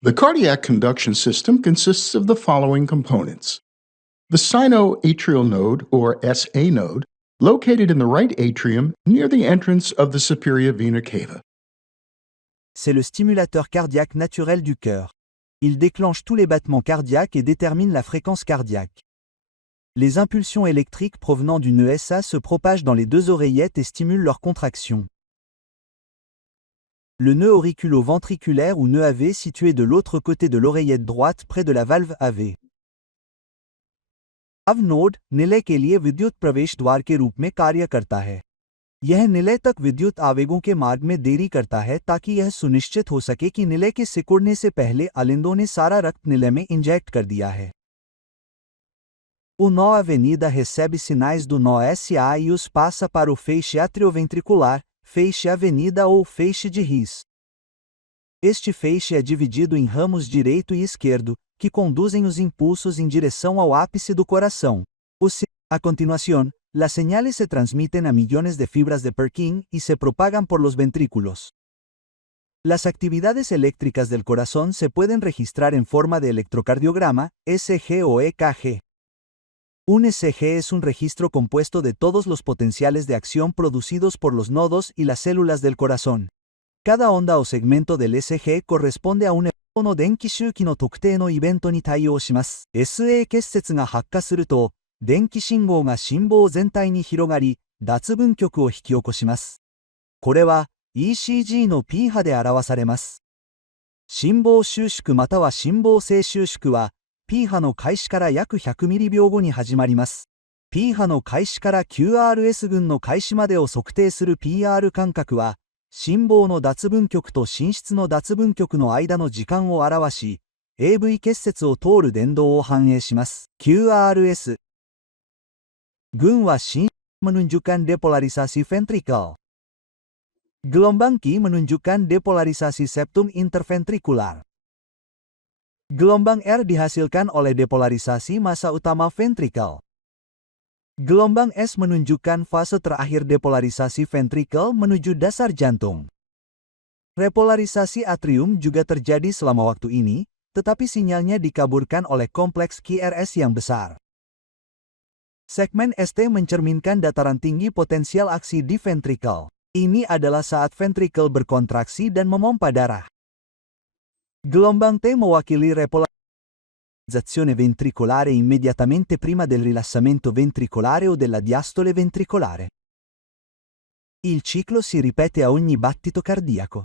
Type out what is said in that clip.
The cardiac conduction system consists of the following components: the sinoatrial node, or SA node, located in the right atrium near the entrance of the superior vena cava. C'est le stimulateur cardiaque naturel du cœur. Il déclenche tous les battements cardiaques et détermine la fréquence cardiaque. Les impulsions électriques provenant d'une ESA se propagent dans les deux oreillettes et stimulent leur contraction. Le nœud auriculo-ventriculaire ou nœud AV situé de l'autre côté de l'oreillette droite près de la valve AV. AV node निलय के लिए विद्युत प्रवेश द्वार के रूप में कार्य करता है। यह निलय तक विद्युत आवेगों के मार्ग में देरी करता है ताकि यह सुनिश्चित हो सके कि निलय के सिकुड़ने से पहले अलिंदों ने सारा रक्त निलय में इंजेक्ट कर दिया है। O nó avenida recebe sinais do nó SA e os passa para o feixe atrioventricular, feixe avenida ou feixe de His. Este feixe é dividido em ramos direito e esquerdo, que conduzem os impulsos em direção ao ápice do coração. A continuación, las señales se transmiten a millones de fibras de Purkinje y se propagan por los ventrículos. Las actividades eléctricas del corazón se pueden registrar en forma de electrocardiograma, SG o EKG. Un SG es un registro compuesto de todos los potenciales de acción producidos por los nodos y las células del corazón. Cada onda o segmento del SG corresponde a un の電気周期の特定のイベントに対応します。SA 結節が発火すると、電気信号が心房全体に広がり、脱分極を引き起こします。これは ECG の P 波で表されます。心房収縮または心房性収縮は、P 波の開始から約100ミリ秒後に始まります。P 波の開始から QRS 群の開始までを測定する PR 間隔は、心房の脱分極と心室の脱分極の間の時間を表し、AV 結節を通る電動を反映します。QRS 群は心 menunjukkan depolarisasi ventrikel. Gelombang Q menunjukkan depolarisasi septum interventrikular. Gelombang R dihasilkan oleh depolarisasi massa utama ventrikel. Gelombang S menunjukkan fase terakhir depolarisasi ventrikel menuju dasar jantung. Repolarisasi atrium juga terjadi selama waktu ini, tetapi sinyalnya dikaburkan oleh kompleks QRS yang besar. Segmen ST mencerminkan dataran tinggi potensial aksi di ventrikel. Ini adalah saat ventrikel berkontraksi dan memompa darah. Gelombang T mewakili repolarizzazione ventricolare immediatamente prima del rilassamento ventricolare o della diastole ventricolare. Il ciclo si ripete a ogni battito cardiaco.